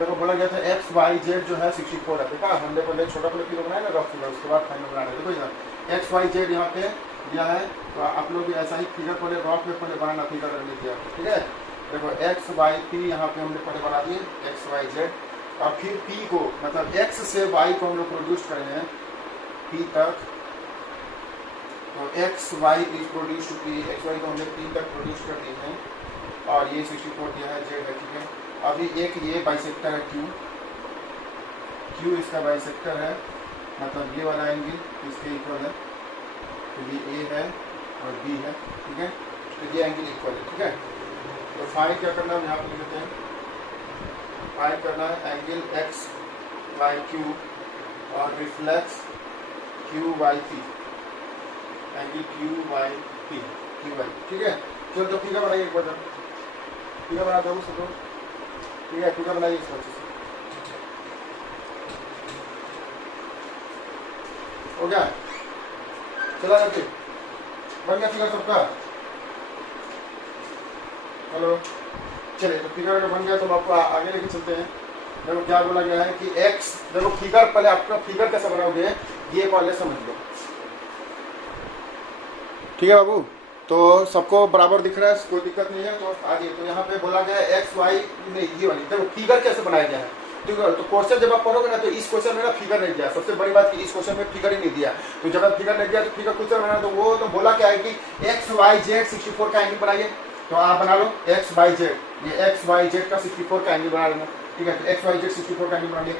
देखो बोला गया था एक्स वाई जेड जो है 64 है। देखा हमने पहले छोटा पहले फिगर बनाया ना रफ फिगर, उसके बाद फाइनल बना रहे। देखो यहाँ एक्स वाई जेड यहाँ पे दिया है, तो आप लोग भी ऐसा ही फिगर पहले रफ में पहले बनाना फिगर रख लीजिए, ठीक है। देखो एक्स वाई पी यहाँ पे हमने पहले बना दिए एक्स वाई जेड, और फिर पी को मतलब एक्स से वाई को हम लोग प्रोड्यूस कर रहे हैं पी तक, तो X Y is produce to P, X Y को हमने पी तक प्रोड्यूस कर दिए हैं, और ये 64 दिया है जेड है, ठीक है। अभी एक ये बाइसेक्टर है क्यू, क्यू इसका बाइसेक्टर है, मतलब ये वाला एंगल इसके इक्वल है, तो ये ए है और बी है, ठीक है। तो ये एंगल इक्वल है, ठीक है। तो फाइंड क्या करना है, यहाँ पे लिखते हैं फाइंड करना है एंगल एक्स वाई क्यू और reflex Q Y P, angle Q Y P, Q Y, ठीक है। चलो तो फिगर बनाइए एक बार, फिगर बना दो उसको, ठीक है। फिगर बनाइए इसको अच्छे से, हो गया, चला जाते बन गया फिगर सबका। हेलो, चलिए तो फिगर अगर बन गया तो हम आपको आगे लेके चलते हैं। देखो क्या बोला गया है कि एक्स, देखो फिगर पहले आपका फिगर कैसे बनाओगे ये पहले समझ लो, ठीक है बाबू। तो सबको बराबर दिख रहा है, कोई दिक्कत नहीं है। तो आगे तो यहाँ पे बोला गया है एक्स वाई में ये वाली, देखो फिगर कैसे बनाया गया है, ठीक है। तो क्वेश्चन जब आप पढ़ोगे ना तो इस क्वेश्चन में ना फिगर नहीं दिया, सबसे बड़ी बात कि इस क्वेश्चन में फिगर ही नहीं दिया। तो जब फिगर नहीं दिया तो फिगर क्वेश्चन बना, तो वो तो बोला क्या है कि एक्स वाई जेड 64 का एंगल बनाइए, तो आप बना लो एक्स वाई जेड, ये एक्स वाई जेड का 64 का एंगल बना लेना, ठीक है। तो एक्स वाई जेड 64 का एंगल बना लिया।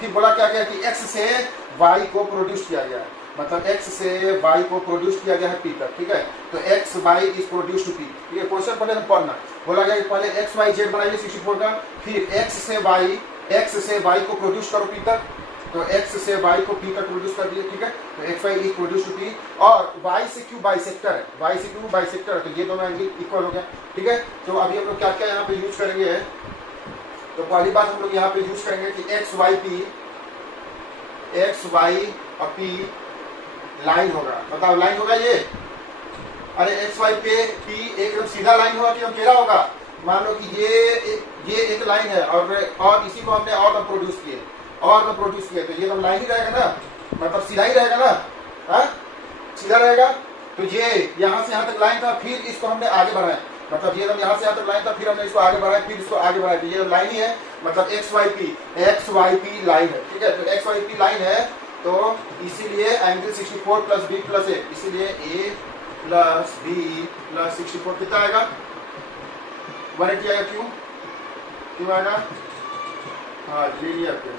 फिर बोला क्या गया कि एक्स से वाई को प्रोड्यूस किया गया है, मतलब x से y को प्रोड्यूस किया गया है p तक, ठीक है। तो x y is produce to p, ठीक है। क्वेश्चन पहले हम पढ़ना, बोला गया कि पहले x y z बनाइए 64 का, फिर x से y को प्रोड्यूस करो p तक, तो x से y को p तक प्रोड्यूस कर दिए, ठीक है। तो x y is produce to p, और y से q बाइसेक्टर है, y से q बाइसेक्टर है, तो ये दोनों एंगल इक्वल हो गया, ठीक है। तो अभी हम लोग क्या क्या यहाँ पे यूज करेंगे, तो पहली बात हम लोग यहाँ पे यूज करेंगे कि x y और p लाइन होगा, बताओ लाइन होगा ये, अरे एक्स वाई पे पी एकदम सीधा लाइन होगा कि हम घेरा होगा। मान लो कि ये एक लाइन है और इसी को हमने और में प्रोड्यूस किए, तो ये तो लाइन ही रहेगा ना, मतलब सीधा ही रहेगा ना, हाँ सीधा रहेगा। तो ये यहाँ से यहाँ तक लाइन था, फिर इसको हमने आगे बढ़ाया, मतलब ये यहाँ से यहाँ तक लाइन था, फिर हमने इसको आगे बढ़ाया, फिर इसको आगे बढ़ाया, तो ये लाइन ही है, मतलब एक्स वाई पी लाइन है, ठीक है। तो एक्स वाई पी लाइन है, तो इसीलिए एंगल 64 प्लस बी प्लस ए, इसीलिए ए प्लस बी प्लस 64 कितना आएगा 180 आएगा, क्यों आएगा, हाँ लीनियर पेयर,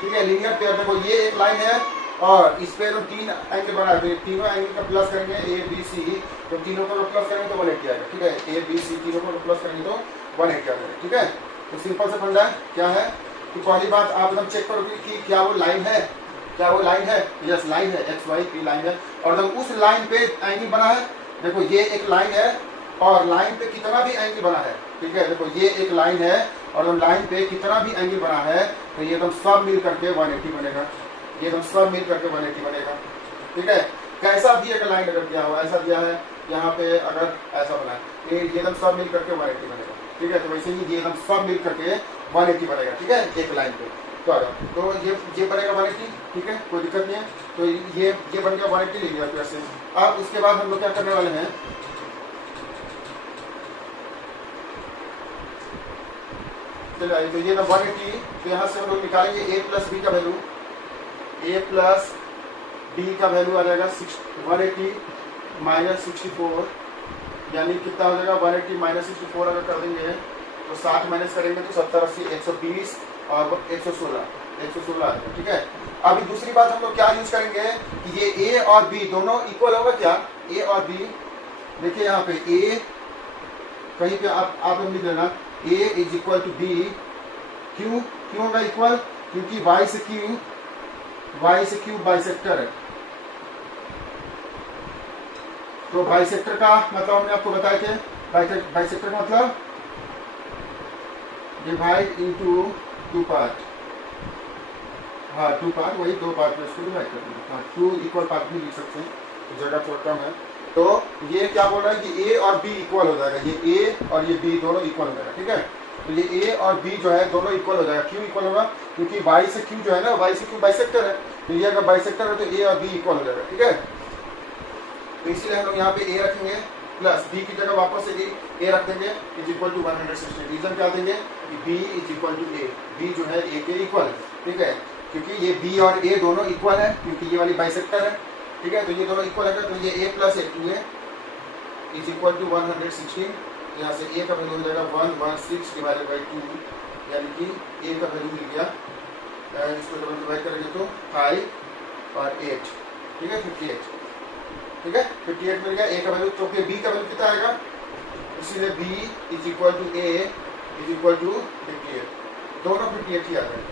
ठीक है। लीनियर पेयर, देखो ये एक लाइन है और इस पे हम 3 एंगल बना, तीनों एंगल का प्लस करेंगे ए बी सी, तो तीनों का प्लस करेंगे तो 180 आएगा, ठीक है। ए बी सी तीनों का प्लस करेंगे तो 180 आएगा, ठीक है। तो सिंपल से फंडा है, क्या है कि पहली बात आप एकदम चेक करोगे कि क्या वो लाइन है, यस लाइन है, एक्स वाई पी लाइन है, और जब उस लाइन पे एंगल बना है, देखो ये एक लाइन है और लाइन पे कितना भी एंगल बना है, ठीक है। देखो ये एक लाइन है और जब लाइन पे कितना भी एंगल बना है, तो ये एकदम सब मिल करके 180 बनेगा, ये एकदम सब मिल करके 180 बनेगा, ठीक है। कैसा भी एक लाइन अगर दिया हो, ऐसा दिया है यहाँ पे, अगर ऐसा बना है ये एकदम सब मिल करके 180 बनेगा, ठीक है। तो वैसे ही ये एकदम सब मिल करके 180 बनेगा, ठीक है, एक लाइन पे। तो ये बनेगा 180, ठीक है, कोई दिक्कत नहीं है। तो ये बन गया 180 लिख दिया वैसे। अब उसके बाद हम लोग क्या करने वाले हैं, चलिए आइए, तो ये ना 180, तो यहाँ से हम लोग निकालेंगे a प्लस बी का वैल्यू, a प्लस बी का वैल्यू आ जाएगा 180 माइनस 64, यानी कितना हो जाएगा 180 माइनस 64 अगर कर देंगे तो 60 माइनस करेंगे तो 70 80 120 और 116 आ जाएगा, ठीक है। अभी दूसरी बात हम लोग क्या यूज करेंगे कि ये ए और बी दोनों इक्वल होगा, क्या ए और बी, देखिए यहाँ पे ए कहीं पे आप लिख लेना ए इज इक्वल टू बी, क्यों होगा इक्वल, क्योंकि वाई से क्यू बाइसेक्टर है, तो बाइसेक्टर का मतलब हमने आपको बताए थे, बाइसेक्टर का मतलब डिवाइड इनटू 2 पार्ट, हाँ 2 पार्ट, वही 2 पार्ट में इसको डिवाइड कर देंगे, हाँ 2 इक्वल पार्ट भी लिख सकते हैं, तो जगह थोड़ा कम है। तो ये क्या बोल रहा है कि ए और बी इक्वल हो जाएगा, ये ए और ये बी दोनों इक्वल हो जाएगा, ठीक है। तो ये ए और बी जो है दोनों इक्वल हो जाएगा। क्यों इक्वल होगा? क्योंकि वाई से क्यू जो है ना, वाई से क्यू बाइसेक्टर है, तो ये अगर बाइसेक्टर है तो ए और बी इक्वल हो जाएगा। ठीक है, तो इसीलिए हम लोग यहाँ पे ए रखेंगे प्लस बी की जगह वापस से ए रख देंगे इज इक्वल टू 160। रीजन क्या देंगे कि B is equal to A, B जो है ए के इक्वल है। ठीक है, क्योंकि ये बी और ए दोनों इक्वल है, क्योंकि ये वाली बाइसेक्टर है। ठीक है, तो ये दोनों इक्वल है, तो ये A plus A two A is equal to 116। यहाँ से ए का वैल्यू हो जाएगा 116 डिवाइडेड बाई 2, यानी कि ए का वैल्यू मिल गया, इसको जब डिवाइड करेंगे तो 5 और 8। ठीक है, 58। ठीक है, 58 मिल गया ए का वैल्यू। तो फिर बी का वैल्यू कितना आएगा? इसीलिए B is equal to A is equal to 58। दोनों 58 ही आ गए।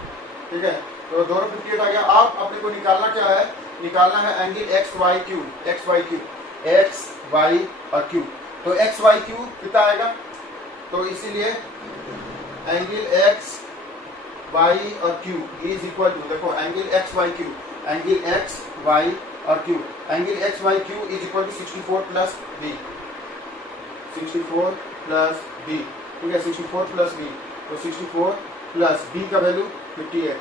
ठीक है, तो दोनों 58 आ गया। आप अपने को निकालना क्या है? निकालना है angle X Y Q, X Y Q, X Y और क्यू। तो एक्स वाई क्यू कितना आएगा? तो इसीलिए एंगल एक्स वाई और क्यू इज इक्वल टू, देखो angle X Y Q, angle X Y और Q, angle X Y Q is equal to 64 plus B, 64 plus B. ठीक है, 64 प्लस बी, तो 64 प्लस बी का वैल्यू 58,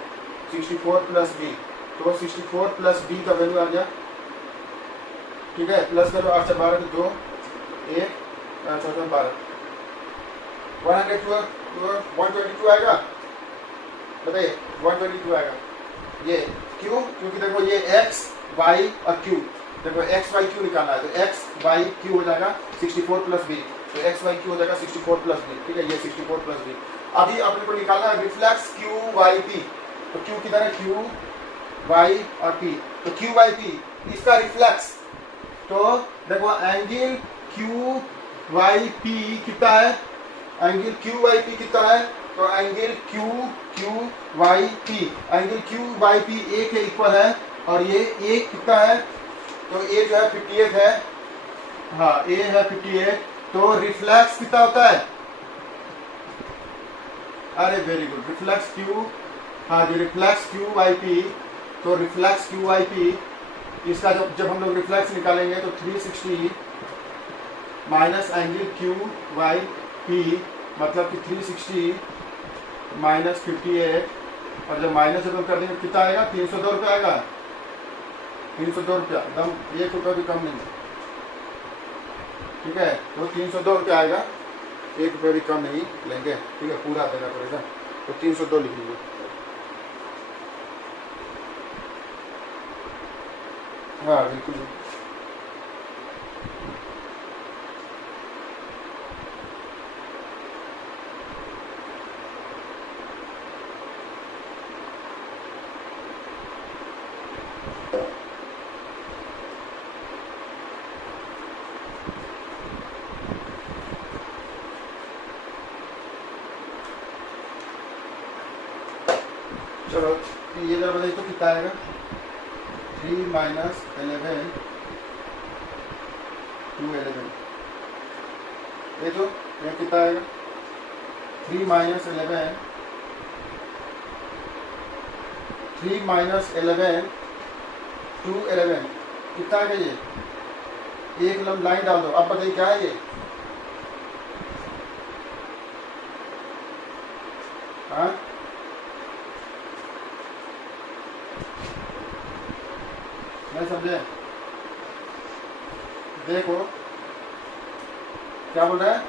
64 प्लस बी, तो 64 plus B का value आ गया। ठीक है, प्लस करो 8 से 12 2 1 14 12, 122 आएगा। बताइए 122 आएगा। ये क्यों? क्योंकि देखो ये एक्स वाई और क्यू, देखो एक्स वाई क्यू निकालना है, तो एक्स वाई क्यू हो जाएगा 64 प्लस बी, तो एक्स वाई क्यू हो जाएगा 64 प्लस बी। ठीक है, ये 64 प्लस बी। अभी अपने को निकालना है रिफ्लेक्स क्यू वाई पी, तो क्यू किधर है? क्यू वाई और पी, तो क्यू वाई पी इसका रिफ्लेक्स, तो देखो एंगल क्यू वाई पी कितना है? एंगल क्यू वाई पी कितना है? तो angle Q Y P, angle Q Y P A के इक्वल है, और ये ए कितना है? तो ए जो है 58 है। हाँ, ए है 58, तो रिफ्लेक्स कितना होता है? अरे वेरी गुड, रिफ्लेक्स क्यू, हाँ जी, रिफ्लेक्स क्यू वाई पी, तो रिफ्लेक्स क्यू वाई पी इसका जब हम लोग रिफ्लेक्स निकालेंगे तो 360 minus angle Q Y P, मतलब कि 360 माइनस 58, और जब माइनस जब हम कर देंगे कितना आएगा? 302 रुपये आएगा। 302 रुपया, एकदम 1 रुपया भी कम नहीं। ठीक है, तो 302 रुपया आएगा, 1 रुपया भी कम नहीं लेंगे। ठीक है, पूरा देना पड़ेगा, तो 302 लिख लीजिए। हाँ बिल्कुल। चलो ये जरा बताइए तो कितना आएगा? 3 माइनस 11 2 11, ये तो ये कितना आएगा? 3 माइनस 11 3 माइनस 11 2 11 कितना आ गया? ये एक लंब लाइन डाल दो। अब बताइए क्या है ये? हाँ, नहीं समझे? देखो क्या बोल रहा है?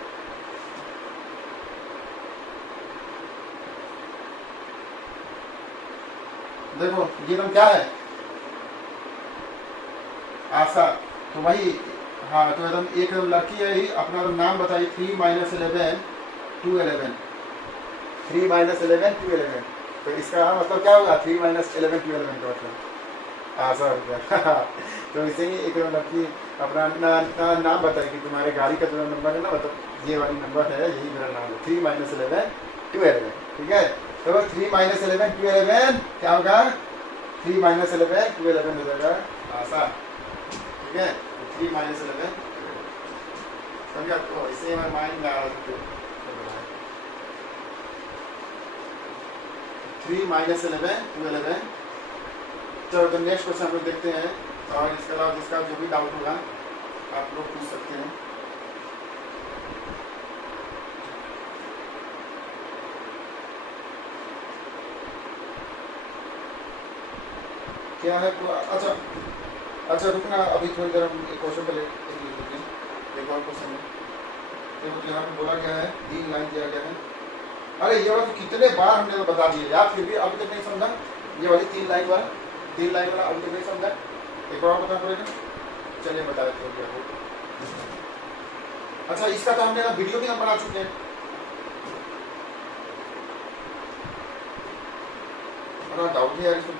देखो ये नाम क्या है? आशा, तो वही। हाँ, तो एकदम एक लड़की है ही, अपना नाम बताइए। 3 माइनस 11 2 11, 3 माइनस 11 2 11, तो इसका मतलब क्या होगा? 3 माइनस 11 2 11 का मतलब आशा हो गया। तो इसे ही एक लड़की अपना नाम बताइए कि तुम्हारे गाड़ी का जो नंबर है ना, मतलब ये वाली नंबर है, यही मेरा नाम है, 3 माइनस 11 2 11। ठीक है, तो 3 माइनस 11 2 11 क्या होगा? 3 माइनस 11 2 11 हो जाएगा आशा। ठीक है, 3 माइनस 11 समझा? तो इसे हमारे माइंड लगा सकते 3 माइनस 11 2 11। चलो तो नेक्स्ट क्वेश्चन हम लोग देखते हैं, और इसके अलावा जिसका जो भी डाउट होगा आप लोग पूछ सकते हैं। क्या है अच्छा अच्छा रुकना, अभी थोड़ी देर हम एक क्वेश्चन पे लिख लेते हैं, एक और क्वेश्चन है। देखो यहाँ पे बोला गया है 3 लाइन दिया गया है। अरे ये वाला तो कितने बार हमने तो बता दिया यार, फिर भी अभी तक नहीं समझा। ये वाली 3 लाइन वाला अभी तक नहीं समझा, एक बार बताना पड़ेगा। चलिए बता देते हो क्या। अच्छा इसका तो हमने वीडियो भी हम बना चुके हैं। बड़ा डाउट है यार इसमें।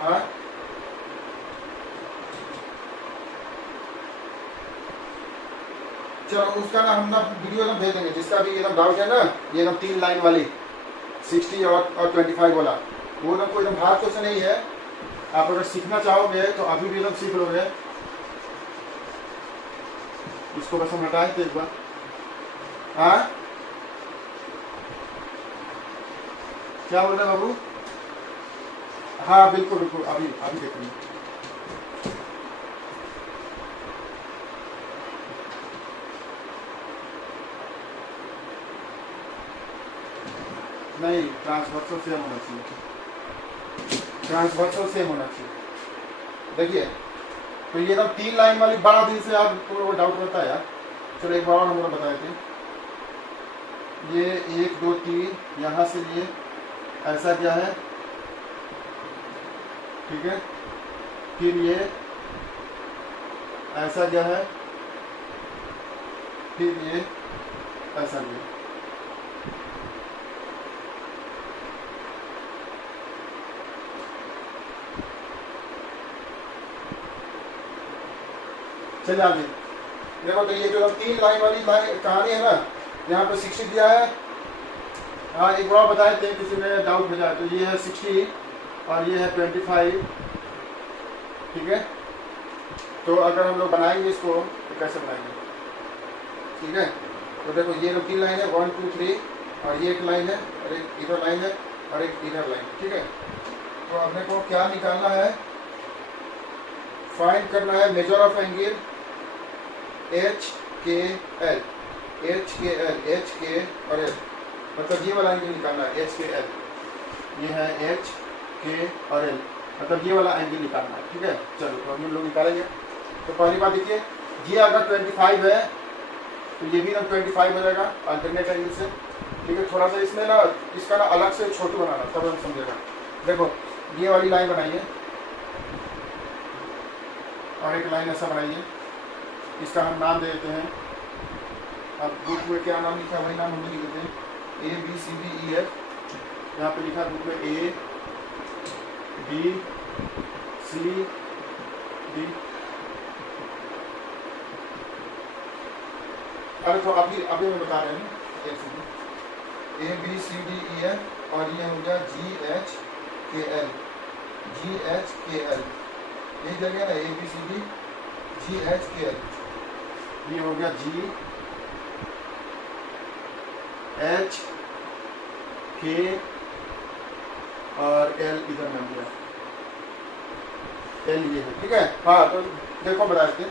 हाँ चलो उसका ना हम ना वीडियो एकदम भेज देंगे, जिसका भी एकदम डाउट है ना, ये एकदम 3 लाइन वाली 60 और 25 वाला, वो एकदम कोई एकदम हार्ड क्वेश्चन नहीं है। आप अगर सीखना चाहोगे तो अभी भी एकदम सीख लोगे। इसको बस हम हटाए थे एक बार। हाँ क्या बोल रहे हैं बाबू? हाँ बिल्कुल बिल्कुल, अभी अभी देखेंगे। नहीं ट्रांसवर्सल सेम होना चाहिए, ट्रांसवर्सल सेम होना चाहिए। देखिए तो ये ना 3 लाइन वाली बड़ा दिन से आप को डाउट रहता है यार। चलो एक बार और हम बताए थे, ये 1 2 3 यहाँ से ये ऐसा क्या है, ठीक है, फिर ये ऐसा क्या है, फिर ये ऐसा क्या। चलिए आगे देखो, तो ये जो 3 लाइन वाली कहानी है ना, यहाँ पे 60 दिया है। हाँ एक बार बताए थे, किसी ने डाउट भेजा, तो ये है 60 और ये है 25, ठीक है। तो अगर हम लोग बनाएंगे इसको तो कैसे बनाएंगे, ठीक है। तो देखो ये लोग 3 लाइन है, 1 2 3, और ये एक लाइन है और एक इधर लाइन है और एक इधर लाइन, ठीक है। तो अपने को क्या निकालना है, फाइंड करना है measure of angle HKL, HK और L, मतलब ये वाला एंगल निकालना है HKL, ये है HK और L, मतलब ये वाला एंगल निकालना है, ठीक है। चलो तो हम लोग निकालेंगे। तो पहली बात देखिए, ये अगर 25 है तो ये भी ना 25 हो जाएगा अल्टरनेट एंगल से, ठीक है। थोड़ा सा इसमें ना इसका ना अलग से छोटू बनाना, तब हम समझेगा। देखो ये वाली लाइन बनाइए और एक लाइन ऐसा बनाइए, इसका हम नाम दे देते हैं। अब बुक में क्या नाम लिखा है वही नाम हम लिख देते हैं, ABCDEF। यहाँ पे लिखा बुक में ABCD। अरे तो अभी अभी मैं बता रहे हैं ABCDEF, और ये हो गया GHKL, यही जगह ना ABCD GHKL, ये हो गया GHK और L इधर मिल गया, L ये है, ठीक है। हाँ तो देखो बता देते,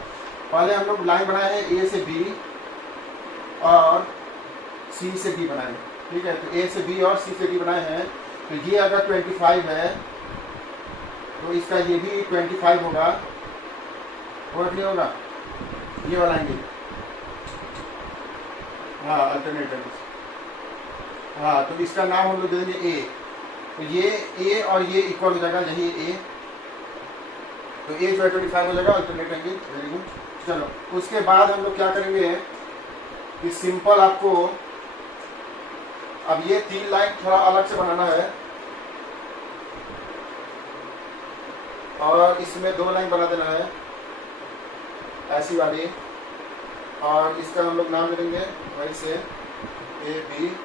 पहले हम लोग लाइन बनाए हैं A से B और C से D बनाए, ठीक है। तो A से B और C से D बनाए हैं। तो ये अगर 25 है तो इसका ये भी 25 होगा, और नहीं होगा ये वाला एंगल। हाँ अल्टरनेटिव, हाँ तो इसका नाम हम लोग दे देंगे A। तो ये A और ये इक्वल हो जाएगा, यही A, तो A जो है 25 हो जाएगा अल्टरनेट एंगल। Very good. चलो उसके बाद हम लोग क्या करेंगे कि सिंपल आपको अब ये 3 लाइन थोड़ा अलग से बनाना है, और इसमें 2 लाइन बना देना है ऐसी वाली, और इसका हम लोग नाम दे देंगे वही से ABCDEF।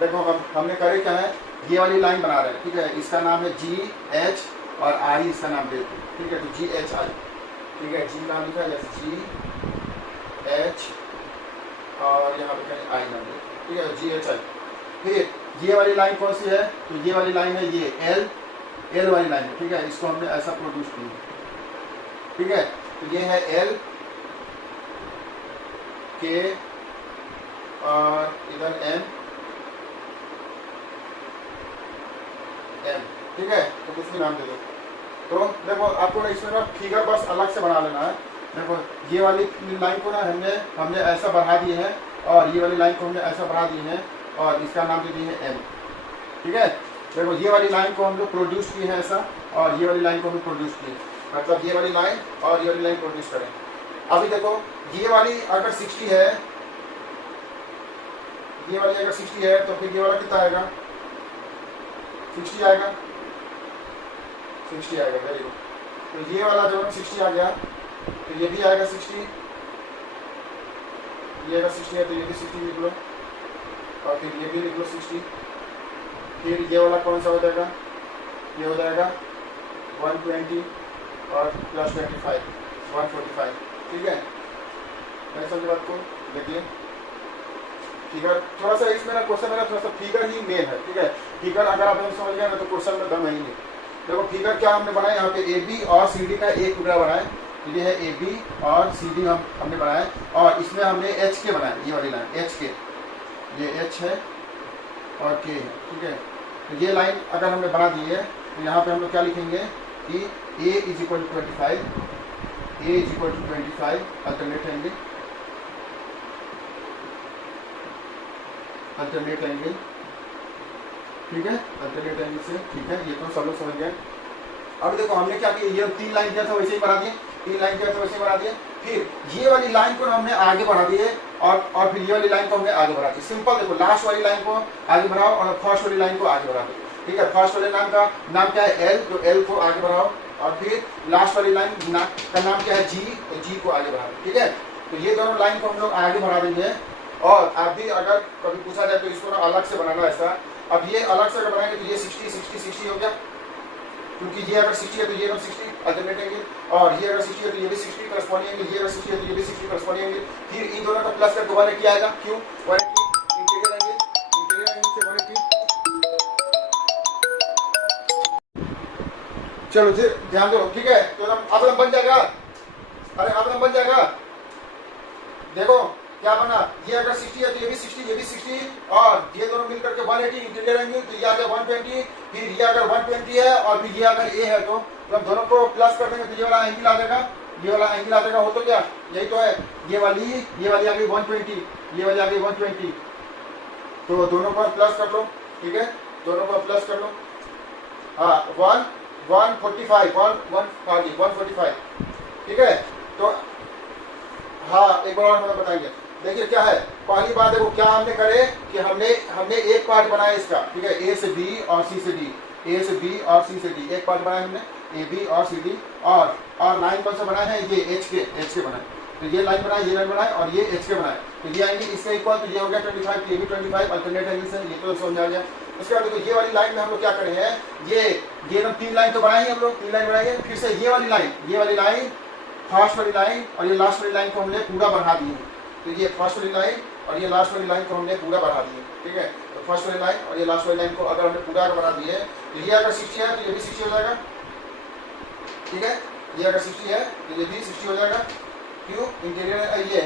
देखो हमने करे क्या है, ये वाली लाइन बना रहे हैं, ठीक है। इसका नाम है GH और I इसका नाम दे देते, ठीक है। तो GHI, ठीक है, G नाम लिखा है जैसे GH और यहाँ पे कहीं I नाम दे, ठीक है, GHI। फिर ये वाली लाइन कौन सी है, तो ये वाली लाइन है ये L वाली लाइन है, ठीक है। इसको हमने ऐसा प्रोड्यूस किया, ठीक है। तो ये है L K और इधर N ठीक है, तो कुछ भी नाम दे दो। तो देखो आपको इसमें ना फिगर बस अलग से बना लेना है। देखो ये वाली लाइन को ना हमने ऐसा बढ़ा दी है और ये वाली लाइन को हमने ऐसा बढ़ा दी है और इसका नाम दे दी है एम। ठीक है, देखो ये वाली लाइन को हम लोग प्रोड्यूस किए हैं ऐसा और ये वाली लाइन को हम प्रोड्यूस किए, मतलब ये वाली लाइन और ये वाली लाइन प्रोड्यूस करें। अभी देखो ये वाली अगर 60 है, ये वाली अगर 60 है तो फिर ये वाला कितना आएगा, 60 आएगा, 60 आएगा। Very good. तो ये वाला जो 60 आ गया तो ये भी आएगा 60, ये अगर 60 है तो ये भी 60 लिख लो और फिर ये भी लिख लो 60। फिर ये वाला कौन सा हो जाएगा, ये हो जाएगा 120 और प्लस 25 145। ठीक है, मैं समझ बात को देखिए। फिगर थोड़ा सा इसमें ना क्वेश्चन मेरा थोड़ा सा फिगर ही मेन है। ठीक है, फिगर अगर आप समझ गए ना तो क्वेश्चन में दम है ही नहीं। देखो फिगर क्या हमने बनाया, यहाँ पे ए बी और सी डी का एक टुकड़ा बनाए, ये है ए बी और सी डी हमने बनाया और इसमें हमने एच के बनाया, ये वाली लाइन एच के, ये एच है और के है। ठीक है, तो ये लाइन अगर हमने बना दी है तो यहाँ पे हम लोग क्या लिखेंगे कि A is equal to 25, A is equal to 25 alternate angle, alternate angle. ठीक है, अल्टरनेट एंगल से, ठीक है, ये तो सब लोग समझ गए। अब देखो हमने क्या किया, ये 3 लाइन किया था वैसे ही बना दिए, 3 लाइन किया था वैसे ही बना दिए। फिर ये वाली लाइन को हमने आगे बढ़ा दिए और फिर ये वाली लाइन को हमने आगे बढ़ा दी। सिंपल देखो, लास्ट वाली लाइन को आगे बढ़ाओ और फर्स्ट वाली लाइन को आगे बढ़ा दो। ठीक है, फर्स्ट वाली लाइन का नाम क्या है एल, तो एल को आगे बढ़ाओ और फिर लास्ट वाली लाइन का नाम क्या है जी, तो जी को आगे बढ़ा दो। ठीक है, तो ये दोनों लाइन को हम लोग आगे बढ़ा देंगे। और आप भी अगर कभी पूछा जाए तो इसको ना अलग से बनाना ऐसा। अब ये अलग से अगर बनाएंगे तो ये 60 60 60 हो गया, क्योंकि ये अगर 60 है तो ये 60 अल्टरनेट एंगल, और ये अगर 60 है तो ये भी 60 करस्पॉन्डिंग एंगल, ये अगर 60 है तो ये भी 60 करस्पॉन्डिंग एंगल। फिर इन दोनों का प्लस करके 180 आएगा, क्यों 180 इंटीरियर एंगल, इंटीरियर एंगल से 180। चलो फिर ध्यान दो। ठीक है, तो अब बन जाएगा, अरे अब बन जाएगा। देखो क्या बना, ये अगर 60 है तो ये भी 60, ये भी 60 और ये दोनों मिलकर के 180 इंटीरियर एंगल, तो ये आ गया 120। फिर ये अगर 120 है और फिर ये अगर ए है तो मतलब दोनों को प्लस कर देंगे तो ये वाला एंगल आ जाएगा, ये वाला एंगल आ जाएगा। हो तो क्या, यही तो है। ये वाली आ गई 120, ये वाली आ गई 120, तो दोनों को प्लस कर लो। ठीक है, दोनों को प्लस कर लो। हाँ 145 145। ठीक है, तो हाँ एक बार और मतलब बताएंगे। देखिए क्या है, पहली बात देखो क्या हमने करे कि हमने एक पार्ट बनाया इसका। ठीक है, ए से बी और सी से डी, ए से बी और सी से डी, एक पार्ट बनाया हमने ए बी और सी डी। और लाइन कौन सा बनाया है, ये एच के बनाए, तो ये लाइन बनाए, ये लाइन बनाए और ये एच के बनाए, तो ये आएंगे इसके इक्वल, तो ये हो गया 25, ये भी 25 अल्टरनेट एंगल से, ये तो समझ आ गया। उसके बाद देखो ये वाली लाइन में हम लोग क्या करे हैं, ये हम 3 लाइन तो बनाए हैं हम लोग, 3 लाइन बनाएंगे। फिर से ये वाली लाइन फर्स्ट वाली लाइन और ये लास्ट वाली लाइन को हमने पूरा बढ़ा दी है, तो ये फर्स्ट वाली लाइन और ये लास्ट वाली लाइन को हमने पूरा बढ़ा दी है। ठीक है, तो फर्स्ट वाली लाइन और ये लास्ट वाली लाइन को अगर हमने पूरा बढ़ा दी है तो ये अगर 60 है तो ये भी 60 हो जाएगा। ठीक है, ये अगर 60 है तो ये भी 60 हो जाएगा, क्यों इंटीरियर ये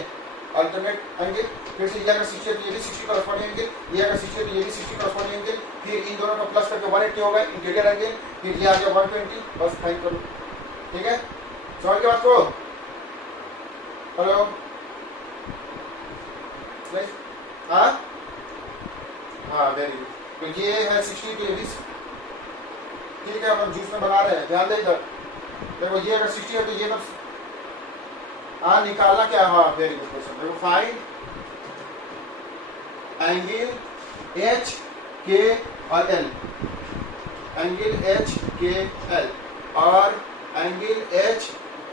अल्टरनेट एंगल। फिर से ये अगर 60 है तो ये भी 60 करस्पॉन्डिंग एंगल, ये अगर 60 है तो ये भी 60 करस्पॉन्डिंग एंगल। फिर इन दोनों का प्लस करके 180 होगा इंटीरियर एंगल, फिर ये आ गया 120, बस फाइन करो। ठीक है, समझ के बात को। हेलो हाँ वेरी गुड, तो ये है 60 के 20। ठीक है, हम जूस में बना रहे हैं, ध्यान दे इधर। देखो ये अगर 60 है तो ये निकालना क्या, हाँ वेरी गुड क्वेश्चन। देखो फाइंड एंगल एच के और L, angle H K L और angle H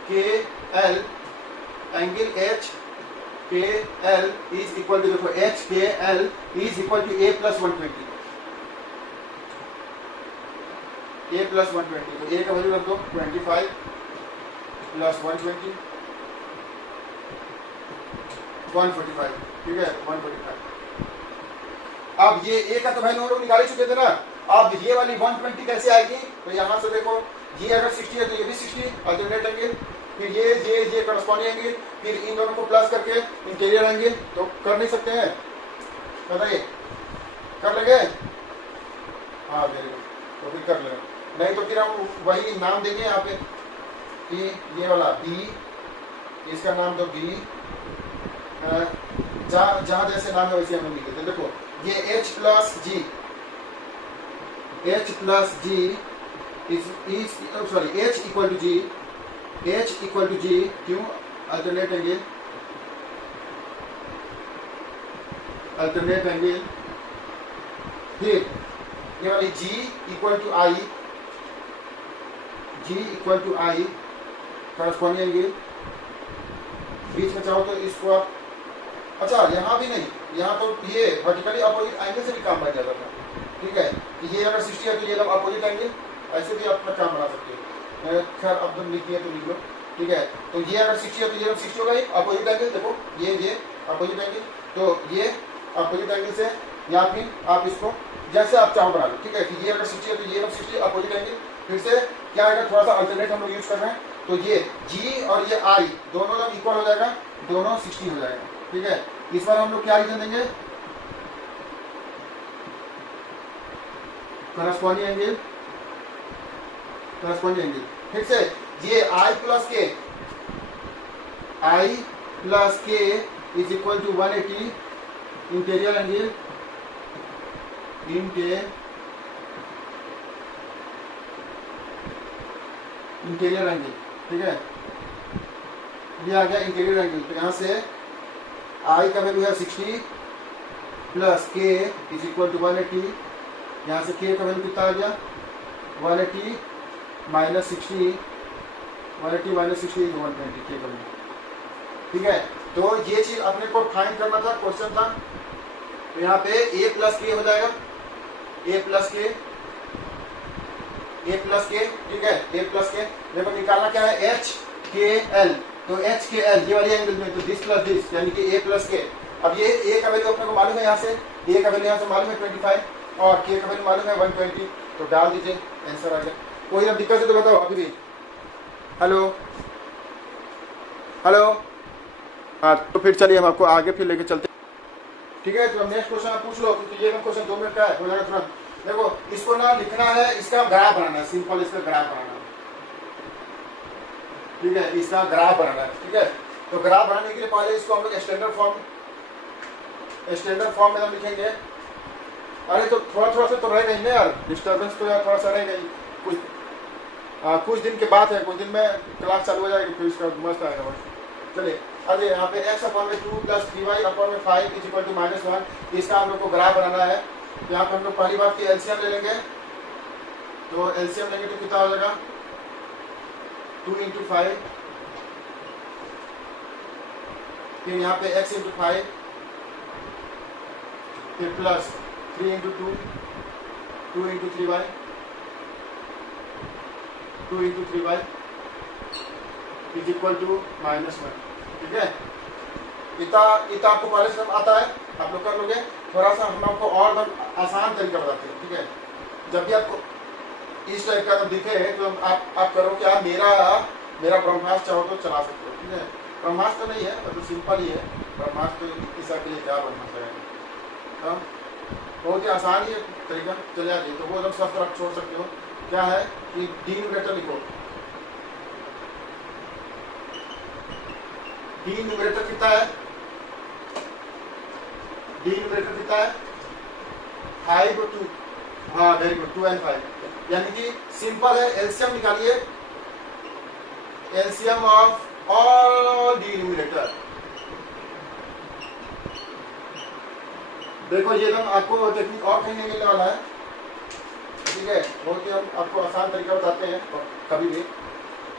K L, angle H K L is equal to, देखो H K L is equal to A plus 120, A plus 120, तो ए का value रख दो 25 plus 120 145। ठीक है, 145। अब ये ए का तो वैल्यू हम लोग निकाल चुके थे ना, अब ये वाली 120 कैसे आएगी, तो यहां से देखो ये अगर 60 है तो ये भी 60 अल्टरनेट एंगल, फिर ये करस्पॉन्डिंग एंगल, फिर इन दोनों को प्लस करके इंटीरियर एंगल, तो कर नहीं सकते हैं, बताइए कर लेंगे। हाँ वेरी गुड, तो फिर कर लेंगे। नहीं तो फिर हम वही नाम देंगे यहाँ पे कि ये वाला बी, इसका नाम तो बी, जहां जैसे नाम है वैसे हम लिख देते हैं। देखो ये H plus G, H plus G is sorry H equal to G, H equal to G, क्यों? Alternate angle, alternate angle. फिर ये वाली G equal to I, G equal to I corresponding angle. बीच में चाहो तो इसको आप, अच्छा यहाँ भी नहीं, यहाँ तो ये वर्टिकली अपोजिट एंगल से भी काम बन जाता था, ठीक है। ये अगर 60 है तो ये अपोजिट एंगल, ऐसे भी आप अपना काम बना सकते हो। खैर अब तुम लिखिए तो लिख लो, ठीक है। तो ये अगर 60 है तो ये 60 होगा, अपोजिट एंगल। देखो ये अपोजिट एंगल, तो ये अपोजिट एंगल से या फिर आप इसको जैसे आप चाहो बना लो, ठीक है। कि ये अगर 60 है तो ये 60 अपोजिट एंगल। फिर से क्या आएगा, थोड़ा सा अल्टरनेट हम लोग यूज कर रहे हैं, तो ये G और ये I दोनों जब इक्वल हो जाएगा, दोनों 60 हो जाएगा, ठीक है। इस बार हम लोग क्या रीजन देंगे, करस्पॉन्डिंग एंगल, करस्पॉन्डिंग एंगल। फिर से ये I plus K, I plus K is equal to 180 interior angle, interior angle, ठीक है। ये आ गया इंटीरियर एंगल। तो यहाँ से I का वैल्यू है 60 plus K is equal to 180, यहाँ से के का वैल्यू कितना आ गया 180 माइनस 60, 180 माइनस 60 इज 120 के का वैल्यू, ठीक है। तो ये चीज अपने को फाइंड करना था, क्वेश्चन था। तो यहाँ पे a प्लस के हो जाएगा, a प्लस के, a प्लस के, ठीक है। a प्लस के मेरे को निकालना क्या है, h के l, तो h के l ये वाली एंगल में, तो दिस प्लस दिस यानी कि a प्लस के। अब ये a का वैल्यू अपने को मालूम है, यहाँ से a का वैल्यू यहाँ से मालूम है 25 और k का वैल्यू मालूम है 120, तो डाल दीजिए, आंसर आ गया। कोई अब दिक्कत है तो बताओ अभी भी। हेलो हेलो, हाँ तो फिर चलिए हम आपको आगे फिर लेके चलते, ठीक है। तो नेक्स्ट क्वेश्चन आप पूछ लो, क्योंकि ये क्वेश्चन 2 मिनट का है, हो जाएगा तुरंत। देखो इसको ना लिखना है, इसका ग्राफ बनाना है, सिंपल इसका ग्राफ बनाना है, ठीक है। इसका ग्राफ बनाना है, ठीक है। तो ग्राफ बनाने के लिए पहले इसको हम लोग स्टैंडर्ड फॉर्म में हम लिखेंगे। अरे तो थोड़ा सा तो रहेगा ही ना यार, डिस्टर्बेंस तो यार थोड़ा सा रहेगा ही। कुछ दिन के बाद है, कुछ दिन में क्लास चालू हो जाएगी, फिर इसका मस्त आएगा बस। चलिए अब यहाँ पे x अपॉन में 2 प्लस 3y अपॉन में 5 इज इक्वल टू -1, इसका हम लोग को ग्राफ बनाना है। यहाँ पे हम लोग पहली बात की एलसीएम ले लेंगे, तो एलसीएम लेंगे तो कितना हो जाएगा 2 इंटू 5, फिर यहाँ पे x इंटू 5, फिर plus 3 into 2, 2 into 3y, 2 into 3y is equal to -1, ठीक है। इतना आपको पहले से आता है, आप लोग कर लोगे। थोड़ा सा हम आपको और आसान तरीका बताते हैं, ठीक है। जब भी आपको इस टाइप का दिखे तो आप करो क्या, मेरा ब्रह्मास्त्र चाहो तो चला सकते हो, ठीक है। ब्रह्मास्त्र तो नहीं है, मतलब सिंपल ही है ब्रह्मास्त्र, तो इस के लिए क्या ब्रह्मास्त्र है, तो बहुत ही आसान ही तरीका। चले आइए, तो वो लोग सब तरफ छोड़ सकते हो। क्या है कि डी न्यूमरेटर लिखो, डी न्यूमरेटर कितना है, डी न्यूमरेटर कितना है 5 और 2, हाँ वेरी गुड, 2 and 5, यानी कि सिंपल है। एलसीएम निकालिए, LCM of all D numerator. देखो ये हम आपको टेक्निक और कहीं नहीं मिलने वाला है, ठीक है। बहुत ही हम आपको आसान तरीका बताते हैं कभी भी।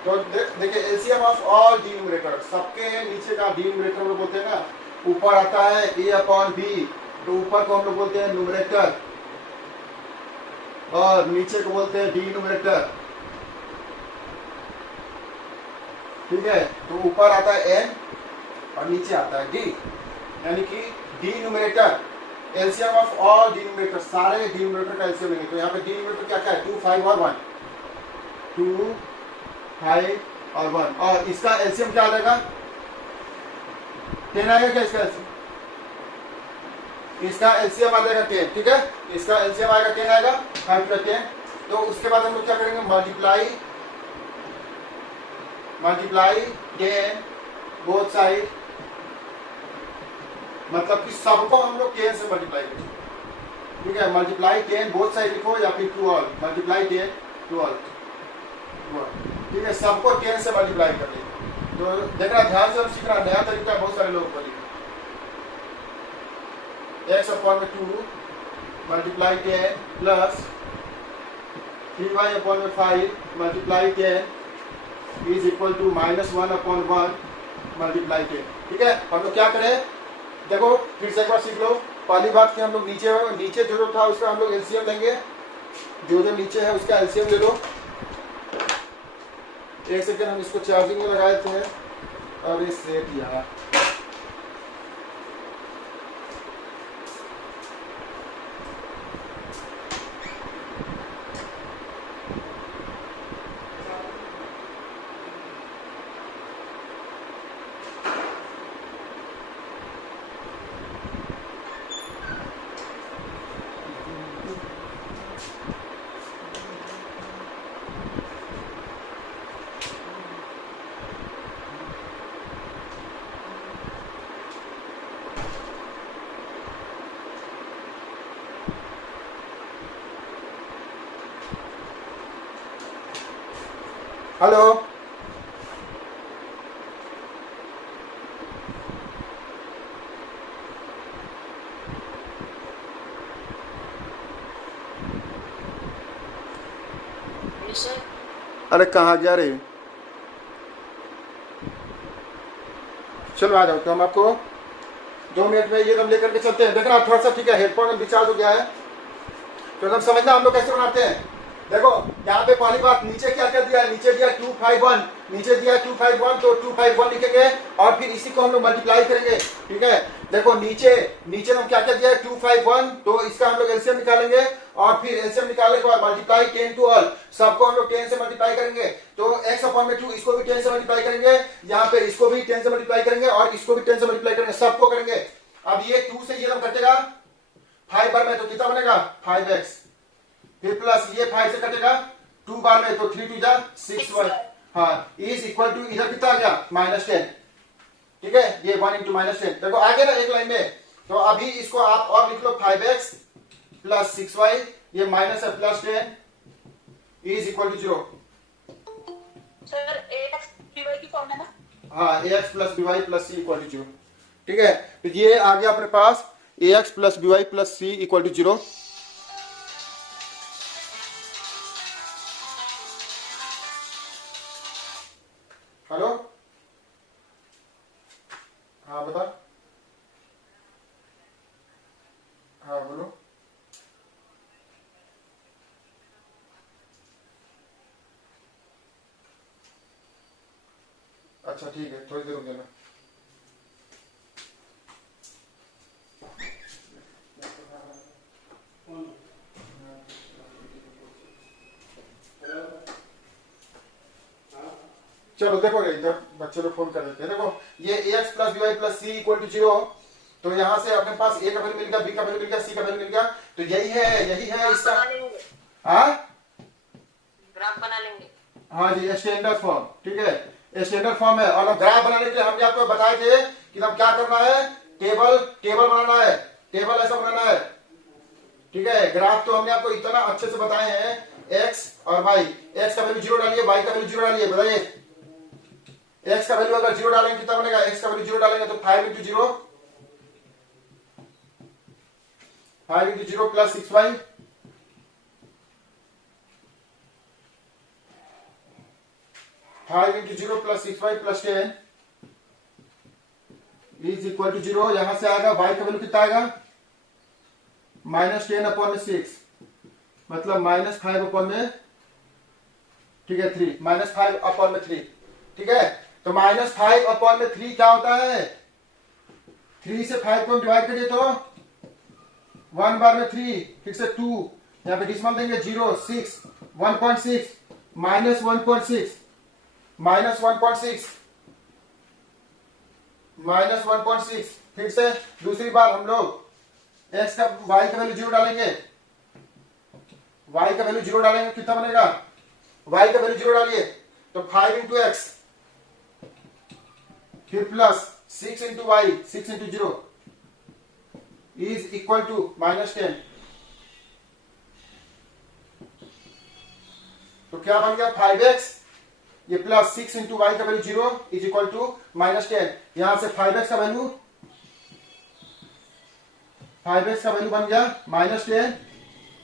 तो देखिए LCM of all D numerator, सबके नीचे का डी न्यूमरेटर लोग बोलते हैं ना, ऊपर आता है a अपॉन बी, तो ऊपर को हम लोग बोलते हैं न्यूमरेटर और नीचे को बोलते हैं डी न्यूमरेटर, ठीक है। तो ऊपर आता है n और नीचे आता है d, यानी कि D numerator LCM of all D numerator, सारे डी न्यूमरेटर का एलसीएम लेंगे। तो यहाँ पे डी न्यूमरेटर क्या क्या है 2, 5 और 1, 2, 5 और 1, और इसका एलसीएम क्या आ जाएगा 10 आएगा क्या इसका एलसीएम, इसका एलसीएम आ जाएगा 10, ठीक है। इसका एलसीएम आएगा 10 आएगा 5 + 10, तो उसके बाद हम लोग क्या करेंगे, मल्टीप्लाई टेन बोथ साइड, मतलब कि सबको हम लोग टेन से मल्टीप्लाई करेंगे। ठीक है, मल्टीप्लाई टेन बोथ साइड लिखो या फिर to all, multiply ten to all. ठीक है, सबको टेन से मल्टीप्लाई कर लेंगे। तो देखना ध्यान से हम सीख रहा, नया तरीका बहुत सारे लोग बोलेंगे। एक्स अपॉन में 2 मल्टीप्लाई 10 प्लस 3y अपॉन में 5 multiply 10 is equal to -1 upon 1 multiply 10। ठीक है, हम लोग क्या करें, देखो फिर से एक बार सीख लो। पहली बात कि हम लोग नीचे जो था उसका हम लोग एलसीएम लेंगे, जो नीचे है उसका एलसीएम ले लो। एक सेकेंड, हम इसको चार्जिंग में लगाए थे और ये सेट यहाँ। हेलो, अरे कहाँ जा रहे, चलो आ जाओ। तो हम आपको 2 मिनट में ये हम लेकर के चलते हैं। देखना थोड़ा सा, ठीक है, हेडफोन रिचार्ज हो गया है तो एकदम समझना हम लोग कैसे बनाते हैं। देखो यहाँ पे पहली बात, नीचे क्या क्या दिया है, नीचे दिया 251, नीचे दिया 251, तो 251 लिखेंगे और फिर इसी को हम लोग मल्टीप्लाई करेंगे। ठीक है, देखो नीचे हम क्या क्या दिया है 251, तो इसका हम लोग एलसीएम निकालेंगे और फिर एलसीएम निकालने के बाद मल्टीप्लाई 10 टू ऑल, सबको हम लोग 10 से मल्टीप्लाई करेंगे। तो x अपॉन में 2 इसको भी 10 से मल्टीप्लाई करेंगे, यहाँ पे इसको भी 10 से मल्टीप्लाई करेंगे और इसको भी 10 से मल्टीप्लाई करेंगे, सबको करेंगे। अब ये 2 से ये हम कटेगा 5 बार में, तो कितना बनेगा 5x, फिर प्लस ये 5 से कटेगा 2 बार में, तो 3 2 जा 6y। हाँ, इज इक्वल टू इधर कितना आ गया -10। ठीक है, ये 1 इंटू -10। देखो आगे ना एक लाइन में, तो अभी इसको आप और लिख लो 5x प्लस 6y, ये माइनस है plus 10 is equal to 0। Sir ax by की फॉर्म है ना? हाँ, ax plus by plus c equal to 0। ठीक है, तो ये आ गया अपने पास ax plus by plus c equal to 0। Hello, हाँ बता, हाँ बोलो। अच्छा ठीक है, थोड़ी देर रुक जाना। चलो देखो, इधर बच्चे लोग फोन कर देते हैं। देखो ये ax plus by plus c equal to 0, तो यहाँ से अपने पास a का वैल्यू मिल गया, b का वैल्यू मिल गया, c का वैल्यू मिल गया, तो यही है इसका। हाँ, ग्राफ बना लेंगे। हाँ जी, स्टैंडर्ड फॉर्म। ठीक है, स्टैंडर्ड फॉर्म है। और ग्राफ बनाने के लिए हमने आपको बताए थे कि हम क्या करना है, टेबल बनाना है, टेबल ऐसा बनाना है। ठीक है, ग्राफ तो हमने आपको इतना अच्छे से बताए हैं, x और y, x का वैल्यू 0 डालिए, y का वैल्यू 0 डालिए, बताइए x का वैल्यू अगर 0 डालेंगे कितना बनेगा, x का वैल्यू 0 डालेंगे तो 5 into 0, 5 into 0 plus 6y, 5 into 0 plus 6y plus 10 is equal to 0। यहां से आएगा y का वैल्यू कितना आएगा, -10 अपॉन में 6, मतलब -5 अपॉन में, ठीक है 3, -5 अपॉन में 3। ठीक है, तो -5 अपॉन में 3 क्या होता है, 3 से 5 को डिवाइड करिए तो 1 बार में 3, फिर से 2, यहाँ पे डिसिमल देंगे 0, 6, 1.6, -1.6, -1.6, -1.6, फिर से दूसरी बार हम लोग x का y का वैल्यू 0 डालेंगे, y का वैल्यू 0 डालेंगे कितना बनेगा, y का वैल्यू 0 डालिए तो 5 इंटू एक्स, फिर plus 6 into y, 6 into 0 is equal to -10। तो क्या बन गया 5x, ये प्लस 6 इंटू वाई का वैल्यू 0 इज इक्वल टू -10। यहां से 5x का वैल्यू बन गया -10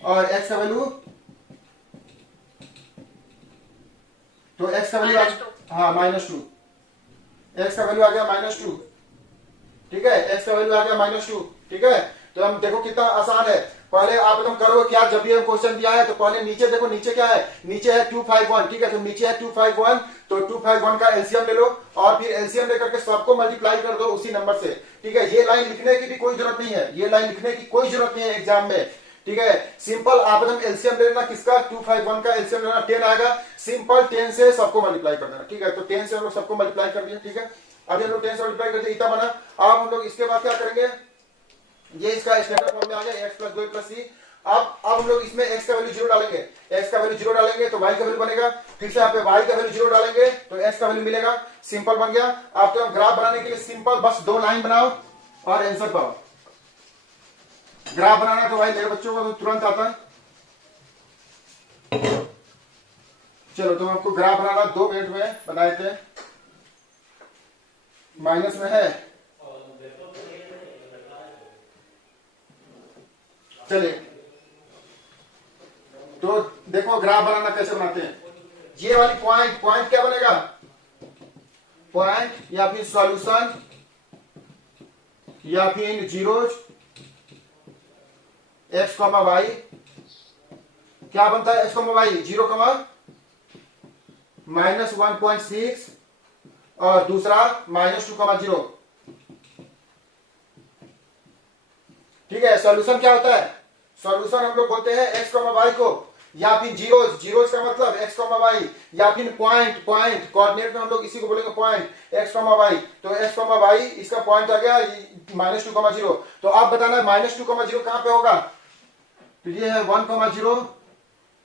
और x का वैल्यू, तो x का वैल्यू हाँ -2, x का वैल्यू आ गया -2, ठीक है, x का वैल्यू आ गया -2, ठीक है। तो हम देखो कितना आसान है, पहले आप एकदम करो क्या, जब भी हम क्वेश्चन दिया है तो पहले नीचे देखो, नीचे क्या है, नीचे है 251, ठीक है, तो नीचे है 251, तो 251 का एलसीएम ले लो और फिर एलसीएम लेकर के सबको मल्टीप्लाई कर दो उसी नंबर से, ठीक है। ये लाइन लिखने की भी कोई जरूरत नहीं है, ये लाइन लिखने की कोई जरूरत नहीं है एग्जाम में, ठीक है। सिंपल आप एकदम एलसीएम ले लेना, किसका 251 का एलसीएम लेना 10 आएगा, सिंपल 10 से सबको मल्टीप्लाई कर देना, ठीक है। तो 10 से हम लोग सबको मल्टीप्लाई कर दिया, ठीक है। अभी हम लोग 10 से मल्टीप्लाई करते इतना बना। अब हम लोग इसके बाद क्या करेंगे, ये इसका स्टैंडर्ड फॉर्म में आ गया x प्लस 2 प्लस c। अब हम लोग इसमें x का वैल्यू 0 डालेंगे, x का वैल्यू 0 डालेंगे तो y का वैल्यू बनेगा, फिर से यहाँ पे y का वैल्यू 0 डालेंगे तो x का वैल्यू मिलेगा, सिंपल बन गया। अब तो हम ग्राफ बनाने के लिए सिंपल बस 2 लाइन बनाओ और आंसर पाओ। ग्राफ बनाना तो भाई मेरे बच्चों को तो तुरंत आता है। चलो तो आपको ग्राफ बनाना 2 मिनट में बनाए थे, माइनस में है, चलिए तो देखो ग्राफ बनाना कैसे बनाते हैं। ये वाली पॉइंट क्या बनेगा, पॉइंट या फिर सॉल्यूशन या फिर जीरोज x, y, क्या बनता है x, y 0, -1.6 और दूसरा -2,0, ठीक है। सॉल्यूशन क्या होता है, सॉल्यूशन हम लोग बोलते हैं x, y को, या फिर जीरोज का मतलब x, y, या फिर पॉइंट कोऑर्डिनेट में हम लोग इसी को बोलेंगे पॉइंट x, y। तो x, y इसका पॉइंट आ गया -2,0। तो आप बताना -2,0 कहां पे होगा, तो ये है 1,0,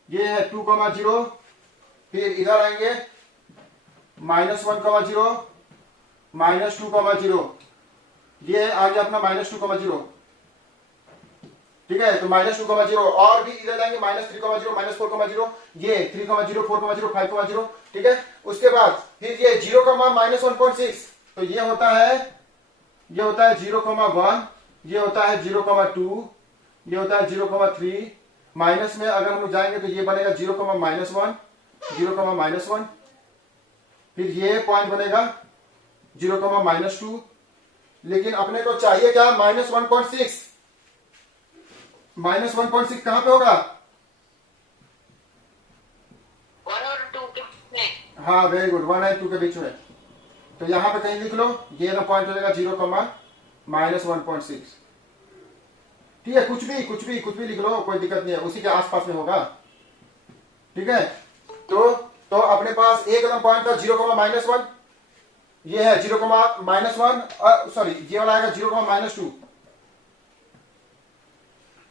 ये है 2,0, फिर इधर आएंगे -1,0, -2,0, ये आ गया अपना -2,0, ठीक है। तो -2,0 और भी इधर जाएंगे -3,0, -4,0, ये 3,0, 4,0, 5,0, ठीक है। उसके बाद फिर ये 0, -1.6, तो ये होता है 0,1, ये होता है 0,2, ये होता है 0,3, माइनस में अगर हम लोग जाएंगे तो ये बनेगा 0,-1, 0,-1, फिर ये पॉइंट बनेगा 0,-2, लेकिन अपने को चाहिए क्या -1.6, -1.6 कहां पे होगा, 1 और 2 के बीच में। हाँ वेरी गुड, 1 और 2 के बीच में। तो यहां पे कहीं लिख लो, ये ना पॉइंट हो जाएगा 0,-1.6, ठीक है। कुछ भी लिख लो, कोई दिक्कत नहीं है, उसी के आसपास में होगा, ठीक है। तो अपने पास एक एकदम पॉइंट था 0,-1, ये है 0,-1, सॉरी ये वाला आएगा 0,-2,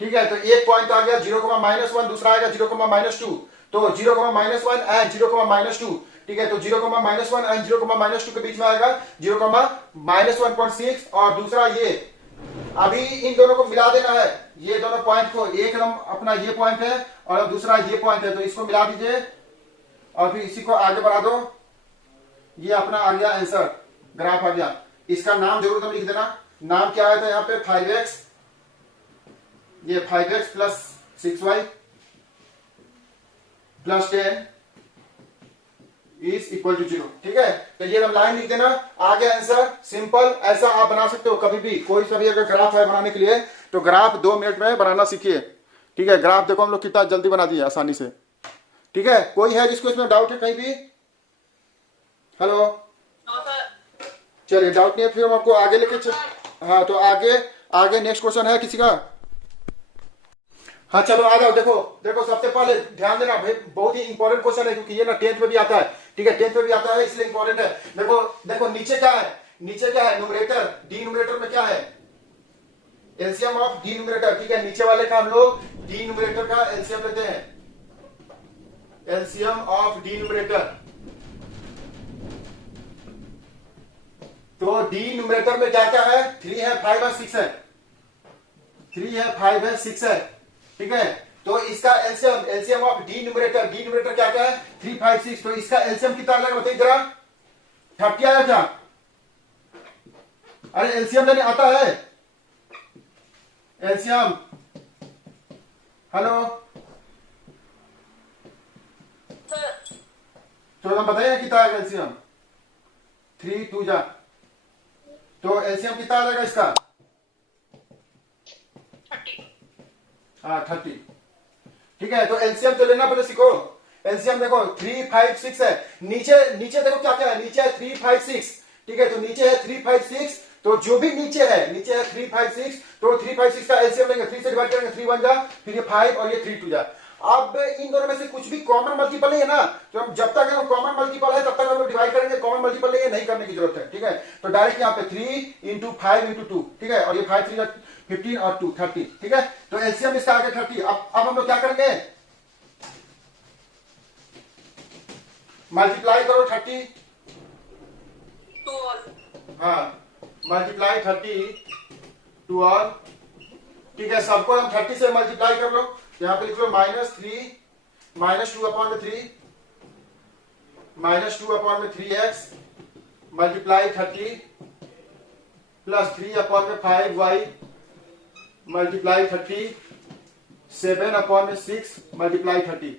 ठीक है। तो एक पॉइंट आ गया 0,-1, दूसरा आएगा 0,-2, तो 0,-1 एंड 0,-2, ठीक है। तो 0,-1 एंड 0,-2 के बीच में आएगा 0,-1.6, और दूसरा ये, अभी इन दोनों को मिला देना है, ये दोनों पॉइंट को, एक हम अपना ये पॉइंट है और दूसरा ये पॉइंट है, तो इसको मिला दीजिए और फिर इसी को आगे बढ़ा दो, ये अपना आ गया आंसर, ग्राफ आ गया। इसका नाम जरूर तुम लिख देना, नाम क्या आया था यहाँ पे 5x, ये 5x plus 6y plus 10 is equal to 0, ठीक है। तो ये लाइन लिख देना, आ गया आंसर। सिंपल ऐसा आप बना सकते हो कभी भी, कोई सा भी अगर ग्राफ है बनाने के लिए तो ग्राफ 2 मिनट में बनाना सीखिए, ठीक है। ग्राफ देखो हम लोग कितना जल्दी बना दिया आसानी से, ठीक है। कोई है जिसको इसमें डाउट है कहीं भी, हेलो, चलिए डाउट नहीं है फिर हम आपको आगे लेके चल, हाँ तो आगे नेक्स्ट क्वेश्चन है किसी का, हाँ चलो आ जाओ। देखो सबसे पहले ध्यान देना भाई, बहुत ही इंपॉर्टेंट क्वेश्चन है, क्योंकि ये ना 10th में भी आता है, ठीक है, 10th में भी आता है इसलिए इंपॉर्टेंट है। देखो नीचे क्या है, न्यूमरेटर, डिनोमिनेटर में क्या है, एलसीएम ऑफ डिनोमिनेटर, ठीक है। नीचे वाले का हम लोग डिनोमिनेटर का एलसीएम लेते हैं, एलसीएम ऑफ डी न्यूमरेटर। तो डी न्यूमरेटर में क्या क्या है, 3 है, 5 है, 6 है, 3 है, 5 है, 6 है, ठीक है। तो इसका LCM, LCM of D numerator, D numerator क्या क्या है, 3, 5, 6, तो इसका एलसीएम कितना आएगा बताइए जरा, 30 आया क्या? अरे एलसीएम लेने आता है, एलसीएम, हेलो, सर तो हम बताइए कितना आएगा एलसीएम, 3, 2 जा, तो एलसीएम कितना आ जाएगा इसका, 30। हाँ 30, ठीक है। तो एलसीएम तो लेना पहले सीखो। एलसीएम देखो 3, 5, 6 है, नीचे नीचे देखो क्या क्या है, नीचे है 3, 5, 6, ठीक है। तो नीचे है 3, 5, 6, तो जो भी नीचे है 3, 5, 6, तो 3, 5, 6 का एलसीएम लेंगे, 3 से डिवाइड करेंगे, 3 1 जा, फिर ये 5 और ये 3 2 जा। अब इन दोनों में से कुछ भी कॉमन मल्टीपल है ना, तो हम जब तक हम कॉमन मल्टीपल है तब तक हम लोग डिवाइड करेंगे, कॉमन मल्टीपल है नहीं करने की जरूरत है, ठीक है। तो डायरेक्ट यहाँ पे 3 इंटू 5 इंटू 2, ठीक है, और ये 5 3 15 और 2 30, ठीक है। तो एलसीएम इसका आगे 30। अब हम लोग क्या करेंगे, मल्टीप्लाई करो 30, 2 और हाँ मल्टीप्लाई 30 टू ऑल, ठीक है। सबको हम 30 से मल्टीप्लाई कर लो, यहां पे लिख लो -3 -2 अपॉन में 3 -2 अपॉन में 3x मल्टीप्लाई 30 प्लस 3 अपॉन में 5y मल्टीप्लाई 30 7 अपॉन में 6 मल्टीप्लाई 30,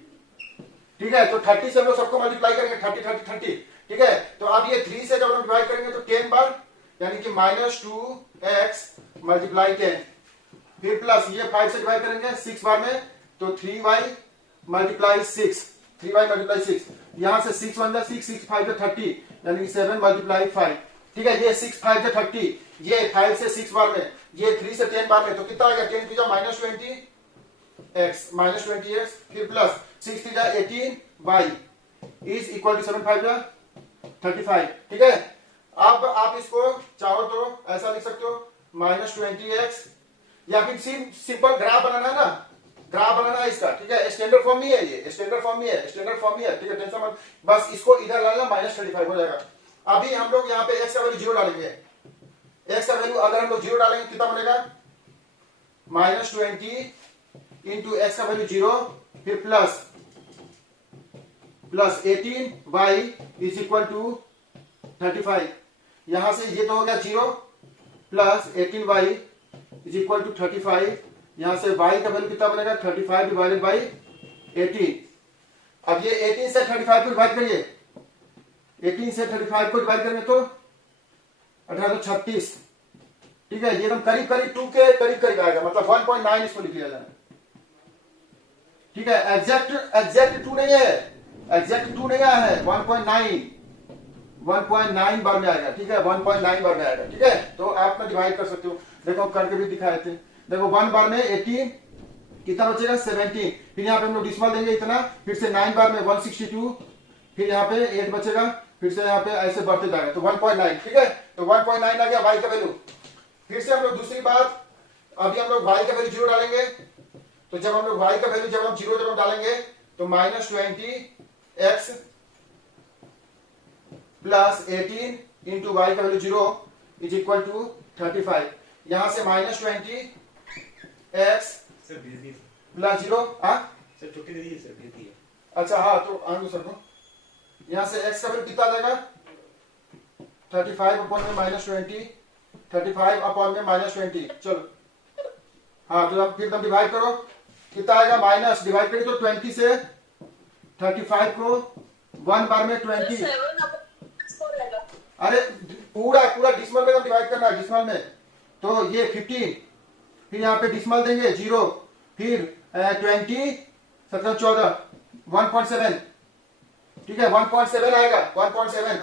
ठीक है। तो 30 से हम लोग सबको मल्टीप्लाई करेंगे, 30 30 30, ठीक है। तो अब ये 3 से जब हम डिवाइड करेंगे तो 10 बार, यानी कि -2x मल्टीप्लाई 10, फिर प्लस ये 5 से डिवाइड करेंगे 6 बार में, तो 3y मल्टीप्लाई 6, 3y मल्टीप्लाई 6, यहां से 6 1 6 6 5 30, यानी कि 7 मल्टीप्लाई 5, ठीक है। ये 6 5 30, ये 5 से 6 बार में, ये 3 से 10 बार में, तो कितना आ गया, 10 की -20x -20x, फिर plus 6 3 18y is equal to 7 5 35, ठीक है। अब आप इसको चाहो तो ऐसा लिख सकते हो -20x, या फिर सिंपल ग्राफ बनाना है ना, ग्राफ बनाना है इसका, ठीक है। स्टैंडर्ड फॉर्म ही है, ये स्टैंडर्ड फॉर्म ही है, स्टैंडर्ड फॉर्म ही है, ठीक है, टेंशन मत, बस इसको इधर डालना, -35 हो जाएगा। अभी हम लोग यहाँ पे x का वैल्यू 0 डालेंगे, x का वैल्यू अगर हम लोग 0 डालेंगे कितना बनेगा, -20 इंटू x का वैल्यू 0, फिर plus 18y is equal to 35, यहां से ये तो हो गया 0, plus 18y is equal to 35, यहां से y का वैल्यू कितना बनेगा, 35 डिवाइडेड बाई 18। अब ये 18 से 35 को डिवाइड करिए, 18 से 35 को डिवाइड करेंगे तो 1836, ठीक है। ये एकदम करीब करीब 2 के करीब करीब आएगा, मतलब 1.9 इसको लिख लिया जाए, ठीक है। एग्जैक्ट 2 नहीं है, एग्जैक्ट 2 नहीं आया है, 1.9 बार में आएगा, ठीक है, 1.9 बार में आएगा, ठीक है। तो आप ना डिवाइड कर सकते हो, देखो करके भी दिखाए थे, देखो 1 बार में 18 कितना बचेगा, 17, फिर यहाँ पे हम लोग डिसमल देंगे इतना, फिर से 9 बार में 162, फिर यहाँ पे 8 बचेगा, फिर से यहाँ पे ऐसे बढ़ते जाएगा, तो 1.9, ठीक है। तो 1.9 आ गया y का वैल्यू। फिर से हम लोग दूसरी बात, अभी हम लोग y का वैल्यू 0 डालेंगे, तो जब हम लोग y का वैल्यू जब हम 0 डालेंगे तो -20x प्लस 18 इंटू y का वैल्यू 0 इज इक्वल टू 35, यहां से -20x प्लस 0, सर छुट्टी दे दीजिए सर, भेज दिए। अच्छा हाँ, तो आंदो सर को, यहां से x का वैल्यू कितना आ जाएगा, 35 अपॉन में -20, 35 अपॉन में -20, चलो हाँ, तो फिर तुम डिवाइड करो, कितना आएगा, माइनस डिवाइड करिए तो 20 से 35 को 1 बार में 20, 7 रहेगा। अरे पूरा पूरा डिसमल में डिवाइड करना है, डिसमल में, तो ये 15, फिर यहाँ पे डिसमल देंगे 0, फिर 20 17 14 1.7, ठीक है, 1.7 आएगा, 1.7,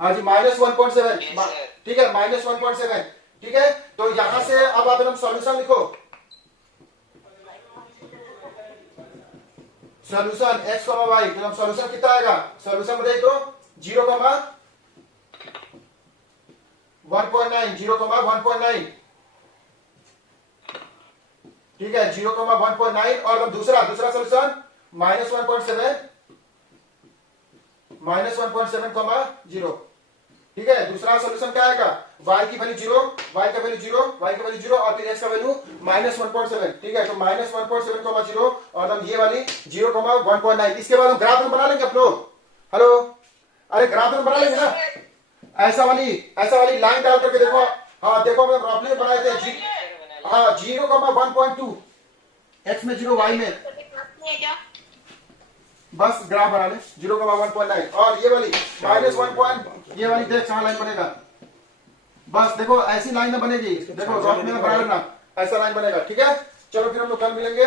हाँ जी, -1.7, ठीक है, -1.7, ठीक है। तो यहां से अब आप एकदम सॉल्यूशन लिखो, सॉल्यूशन x, y, एकदम सॉल्यूशन कितना आएगा, सॉल्यूशन बताइए तो 0, 1.9, 0, 1.9, ठीक है, 0,1.9 और अब दूसरा सोल्यूशन -1.7 -1.7, ठीक है। दूसरा सोल्यूशन क्या आएगा, y की वैल्यू 0, y का वैल्यू 0, y का वैल्यू 0 और फिर x का वैल्यू -1.7, ठीक है। तो -1.7, 0 और हम ये वाली 0,1.9। इसके बाद हम ग्राफ बना लेंगे आप लोग। हेलो, अरे ग्राफ बना लेंगे ना, ऐसा वाली लाइन डाल करके देखो। हाँ देखो, हम रफली बनाए थे। हाँ 0,1.2 x में 0, y में, बस ग्राफ बना ले 0,1.9 और ये वाली -1. ये वाली देख कहाँ लाइन बनेगा, बस देखो ऐसी लाइन में बनेगी। देखो रॉक में बना लेना, ऐसा लाइन बनेगा, ठीक है। चलो फिर हम लोग कल मिलेंगे।